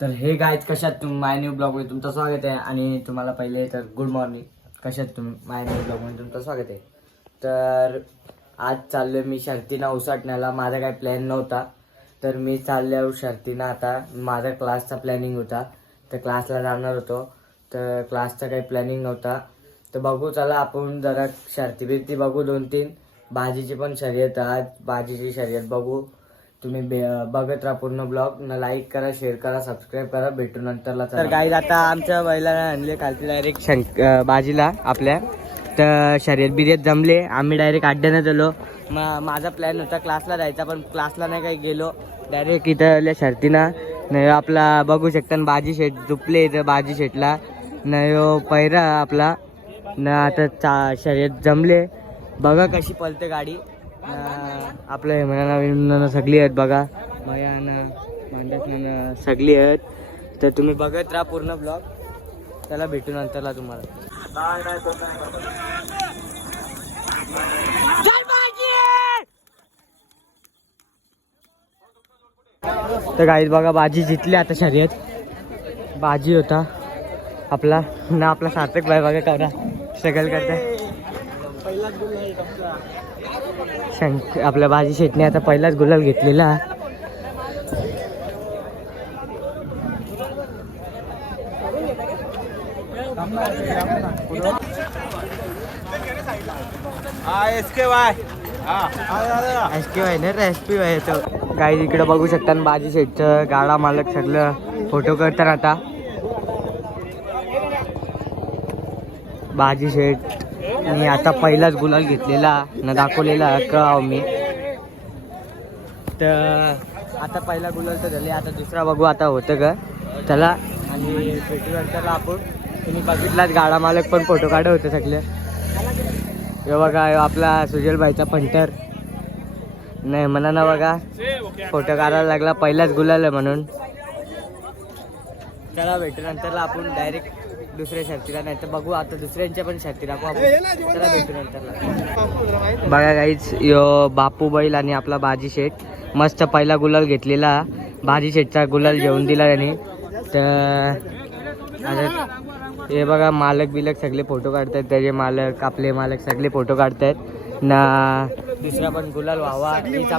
तर हे गाईज कशात माय न्यू ब्लॉगमध्ये तुमचं स्वागत आहे. आणि तुम्हाला पहिले तर गुड मॉर्निंग. कशात तुम्ही माय न्यू ब्लॉगमध्ये तुमचं स्वागत आहे. तर आज चाललो मी शर्तीना उसटण्याला. माझा काही प्लॅन नव्हता, तर मी चाललो शर्तीना. आता माझा क्लासचा प्लॅनिंग होता, तर क्लासला जाणार होतो, तर क्लासचा काही प्लॅनिंग नव्हता. तर बघू, चला आपण जरा शर्ती बिर्ती बघू. 2-3 बाजीची पण शर्यत. आज बाजीची शर्यत बघू. तुम्ही बघत राहा पूर्ण ब्लॉग. न लाईक करा, शेअर करा, सबस्क्राईब करा. भेटू नंतरला. तर गाईज आता आमच्या बैलाला आणले खालती डायरेक्ट बाजीला आपल्या. तर शर्यत बिर्यत जमले, आम्ही डायरेक्ट अड्ड्यानं झालो. माझा प्लॅन होता क्लासला जायचा, पण क्लासला नाही काही गेलो. डायरेक्ट इथं शर्तीना नाही आपला बघू शकता. बाजी शेट झुपले इथं बाजी शेटला नाही पैरा आपला न. आता शर्यत जमले, बघा कशी पळते गाडी. आपलं हे म्हणा सगळी आहेत बघा, मयानं मांडसनं सगळी आहेत. तर तुम्ही बघत राहा पूर्ण ब्लॉग. त्याला भेटू नंतरला तुम्हाला. तर गाईज बघा, बाजी जिंकली आता शर्यत. बाजी होता आपला ना, आपला सार्थक भाई बघा करा स्ट्रगल करता. आपल्या बाजी शेटने आता पहिलाच गुलाल घेतलेला. SP गाईज इकडे बघू शकता. बाजी शेटचं गाडा मालक सगळं फोटो करतात आता. बाजी शेट मी आता पहिलाच गुलाल घेतलेला न दाखवलेला का मी. तर आता पहिला गुलाल तर झाले, आता दुसरा बघू आता होतं का त्याला. आणि भेटू नंतरला आपण. तुम्ही बघितलाच गाडा मालक पण फोटो काढत होते सगळे. हे बघा आपला सुजल भाईचा पंटर नाही म्हणा ना, बघा फोटो काढायला लागला, पहिलाच गुलाल आहे म्हणून. चला भेटू नंतरला आपण डायरेक्ट दुसऱ्या शर्तीला. नाही तर बघू आता दुसऱ्यांच्या पण शर्ती दाखवू आपण. चला भेटू नंतरला. बघा गाईज यो बापू बैल आणि आपला बाजी शेठ मस्त पहिला गुलाल घेतलेला. बाजी शेठचा गुलाल घेऊन दिला त्यांनी. तर हे बघा मालक बिलक सगळे फोटो काढतात, त्याचे मालक आपले मालक सगळे फोटो काढतात ना. दुसरा पण गुलाल व्हावा हीच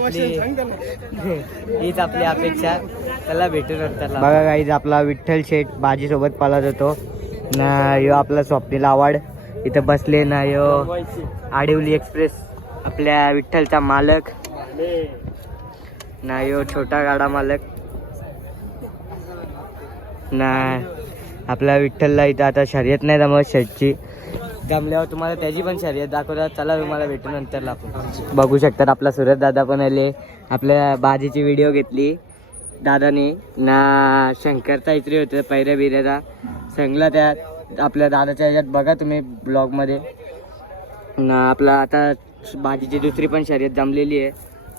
आपली अपेक्षा. त्याला भेटू नंतरला. बघा गाईज आपला विठ्ठल शेठ बाजी सोबत पाला जातो ना. यो आपला स्वप्नील आवाड इथं बसले ना. यो आडिवली एक्सप्रेस आपल्या विठ्ठलचा मालक ना. यो छोटा गाडा मालक ना. आपल्या विठ्ठलला इथं आता शर्यत नाही जमत शेटची. जमल्यावर तुम्हाला त्याची पण शर्यत दाखवतात. चला तुम्हाला भेटू नंतरला. आपण बघू शकतात आपला सुरत दादा पण आले. आपल्या बाजीची व्हिडिओ घेतली दादाने ना. शंकरचा इत्री होतं पैऱ्या बिऱ्याचा संगला त्यात आपल्या दादाच्या ह्याच्यात बघा तुम्ही ब्लॉगमध्ये ना. आपला आता बाजीची दुसरी पण शर्यत जमलेली आहे.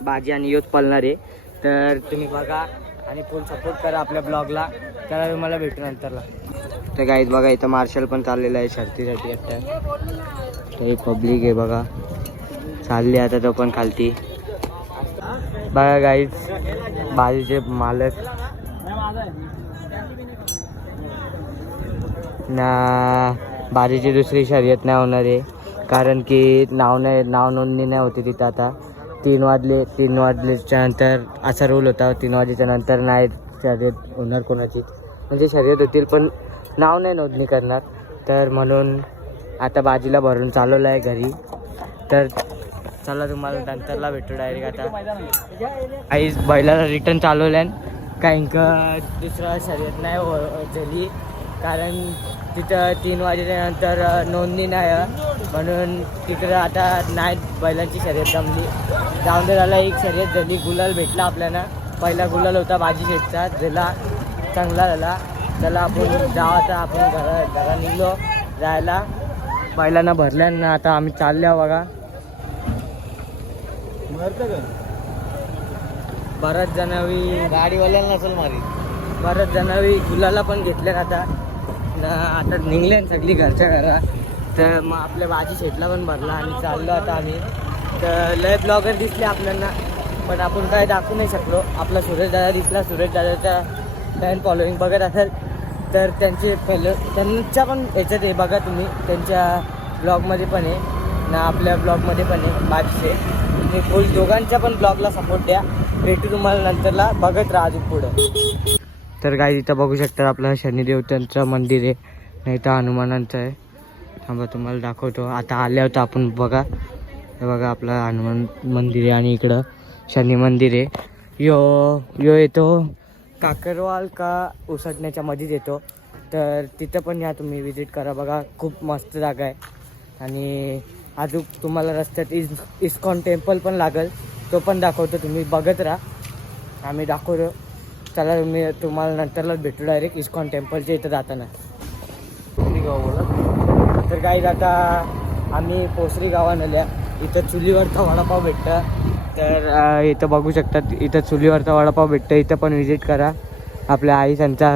बाजी आणि योच पळणार आहे. तर तुम्ही बघा आणि फुल सपोर्ट करा आपल्या ब्लॉगला. त्याला तुम्हाला भेटू नंतरला. तर गाईज बघा इथं मार्शल पण चाललेलं आहे शर्तीसाठी. एकट्या तर पब्लिक आहे बघा चालली आता तो पण खालती. बघा गाईज बाजीचे मालक ना. बाजीची दुसरी शर्यत नाही होणार आहे, कारण की नाव नोंदणी नाही होती तिथं. आता 3 वाजल्याच्या नंतर असा रूल होता. 3 वाजेच्या नंतर नाही शर्यत होणार कोणाची. म्हणजे शर्यत होतील पण नाव नाही नोंदणी करणार. तर म्हणून आता बाजीला भरून चालवलं आहे घरी. तर चला तुम्हाला नंतरला भेटू डायरेक्ट. आता आईच बैलाला रिटर्न चालवलं आहे, काही दुसरा शर्यत नाही झाली, कारण तिथं 3 वाजेच्या नंतर नोंदणी नाही म्हणून तिकडं आता नाही बैलांची शर्यत जमली. जाऊन दे झाला. एक शर्यत झाली, गुलाल भेटला आपल्याला. पहिला गुलाल होता बाजी शेटचा, झाला चांगला झाला. चला आपण जाऊ आता. आपण घरा निघलो जायला. बैलांना भरल्यानं आता आम्ही चालल्या बघा. बऱ्याच जणावी गाडीवाल्यांना नसेल मारी. बऱ्याच जणावी गुलाला पण घेतल्या आता आता निघले सगळी घरच्या घरा. तर मग आपल्या बाजी शेटला पण भरला आणि चाललो आता आम्ही. तर लय ब्लॉगर दिसले आपल्याला, पण आपण काय दाखवू नाही शकलो. आपला सुरेश दादा दिसला. सुरेश दादाचा फॅन फॉलोईंग बघत असाल तर त्यांचे त्यांच्या पण याच्यात आहे बघा तुम्ही, त्यांच्या ब्लॉगमध्ये पण आहे ना, आपल्या ब्लॉगमध्ये पण आहे माझे. म्हणजे फुल दोघांच्या पण ब्लॉगला सपोर्ट द्या. भेटू तुम्हाला नंतरला, बघत राहा अजून पुढं. तर काय इथं बघू शकता आपलं शनिदेवतांचं मंदिर आहे, नाही तर हनुमानांचं आहे. थांबा तुम्हाला दाखवतो. आता आल्या होतं आपण बघा, हे बघा आपलं हनुमान मंदिर आहे आणि इकडं शनी मंदिर आहे. यो येतो काकरवाल का उसटण्याच्या मध्येच येतो, तर तिथं पण या तुम्ही विजिट करा. बघा खूप मस्त जागा आहे. आणि अजून तुम्हाला रस्त्यात इस्कॉन टेम्पल पण लागेल, तो पण दाखवतो, तुम्ही बघत राहा. आम्ही दाखवतो. चला मी तुम्हाला नंतरलाच भेटू डायरेक्ट इस्कॉन टेम्पलच्या इथं जाताना. तर काही आता आम्ही पोसरी गावात आल्या. इथं चुलीवरचा वडापाव भेटतं, तर इथं बघू शकतात, इथं चुलीवरचा वडापाव भेटतं. इथं पण विजिट करा. आपल्या आई संचा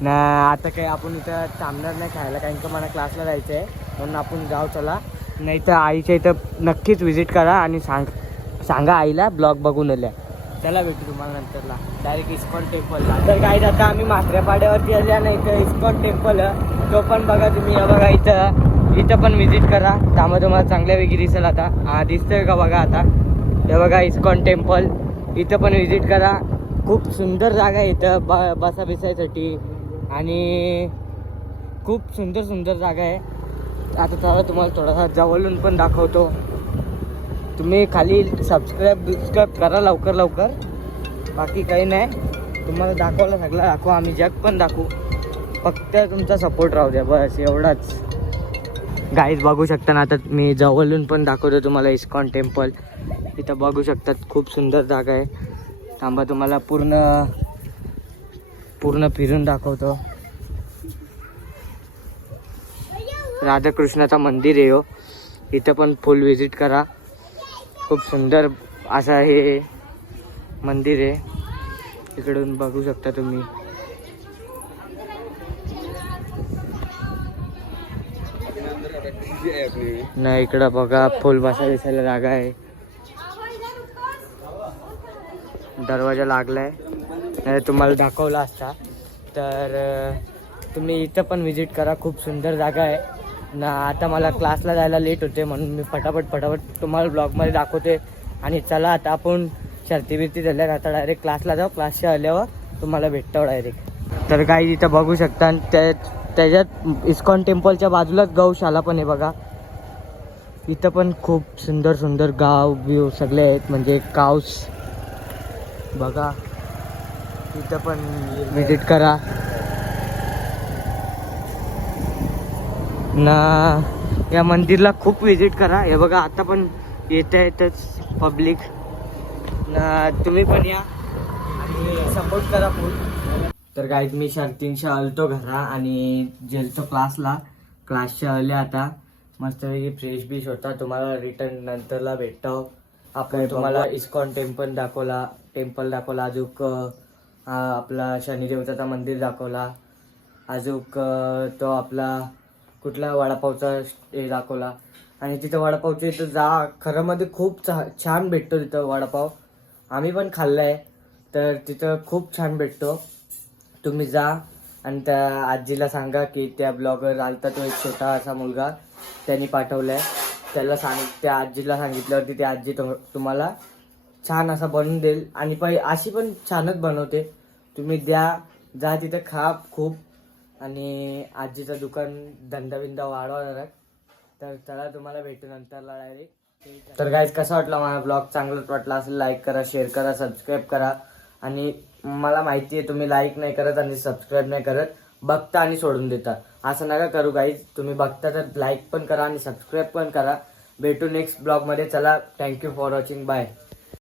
ना. आता काही आपण इथं थांबणार नाही खायला, कारण की मला क्लासला जायचं आहे, म्हणून आपण जाऊ चला. नाही तर आईच्या इथं नक्कीच विजिट करा आणि सांगा आईला ब्लॉग बघून आल्या. चला भेटू तुम्हाला नंतरला डायरेक्ट इस्कॉन टेम्पलला. तर काही आता आम्ही म्हात्र्यापाड्यावरती आल्या ना, इथं इस्कॉन टेम्पल तो पण बघा तुम्ही. बघा इथं पण विजिट करा. त्यामुळे तुम्हाला चांगल्यापैकी दिसेल. आता दिसतंय का बघा. आता हे बघा इस्कॉन टेम्पल, इथं पण विजिट करा. खूप सुंदर जागा आहे इथं बसा बिसायसाठी आणि खूप सुंदर जागा आहे. आता चला तुम्हाला थोडासा जवळून पण दाखवतो. तुम्ही खाली सबस्क्राईब करा लवकर. बाकी काही नाही, तुम्हाला दाखवायला सगळं दाखवू, आम्ही जग पण दाखवू. फक्त तुमचा सपोर्ट राहू द्या, बस एवढाच. गाईज बघू शकता ना, आता मी जवळून पण दाखवतो तुम्हाला इस्कॉन टेम्पल. इथं बघू शकतात खूप सुंदर जागा आहे. थांबा तुम्हाला पूर्ण फिरून दाखवतो. राधाकृष्णाचा मंदिर आहे हो. इथं पण फुल विजिट करा. खूप सुंदर असं हे मंदिर आहे. इकडून बघू शकता तुम्ही. ना इकडं बघा फुल बसायला जागा आहे. दरवाजा लागलाय, नाही तुम्हाला दाखवला असता. तर तुम्ही इथं पण विजिट करा. खूप सुंदर जागा आहे ना. आता मला क्लासला जायला लेट होते, म्हणून मी फटाफट तुम्हाला ब्लॉगमध्ये दाखवते. आणि चला आता आपण शर्ती झाल्यावर आता डायरेक्ट क्लासला जाऊ. क्लासच्या आल्यावर तुम्हाला भेटतो डायरेक्ट. तर काही इथं बघू शकता. त्याच्यात इस्कॉन टेम्पलच्या बाजूलाच गौशाला पण आहे बघा. इथं पण खूप सुंदर गाव व्ह्यू सगळे आहेत, म्हणजे काउस बघा. इथं पण विजिट करा ना. या मंदिरला खूप विजिट करा. हे बघा आता पण येतच पब्लिक ना. तुम्ही पण या आणि सपोर्ट करा फुल. तर काही मी शर्तींच्या आलतो घरा आणि गेलतो क्लासच्या आले. आता मस्तपैकी फ्रेश बीश होता. तुम्हाला रिटर्न नंतरला भेटतो. आपण तुम्हाला इस्कॉन टेम्पल दाखवला, अजून आपला शनिदेवताचा मंदिर दाखवला, अजून तो आपला कुठला वडापावचा हे दाखवला. आणि तिथं वडापावच्या इथं जा, खरं मध्ये खूप छान भेटतो तिथं वडापाव. आम्ही पण खाल्लाय, तर तिथं खूप छान भेटतो. तुम्ही जा आणि त्या आजीला सांगा की त्या ब्लॉगर आलता तो एक छोटा असा मुलगा, त्यांनी पाठवलाय. त्या आजीला सांगितल्यावरती ती आजी तुम्हाला छान असा बनवून देईल. आणि अशी पण छानच बनवते. तुम्ही जा तिथं खा खूप. आणि आजीचं दुकान धंदा वाढवणार. तर चला तुम्हाला भेटू नंतरला डायरेक्ट. तर गाईज कसा वाटला माझा ब्लॉग? चांगलाच वाटला असेल लाईक करा, शेअर करा, सबस्क्राईब करा. आणि मला माहिती आहे तुम्ही लाईक नाही करत आणि सबस्क्राईब नाही करत, बघता आणि सोडून देता. असं नका करू गाईज. तुम्ही बघता तर लाईक पण करा आणि सबस्क्राईब पण करा. भेटू नेक्स्ट ब्लॉगमध्ये. चला, थँक्यू फॉर वॉचिंग. बाय.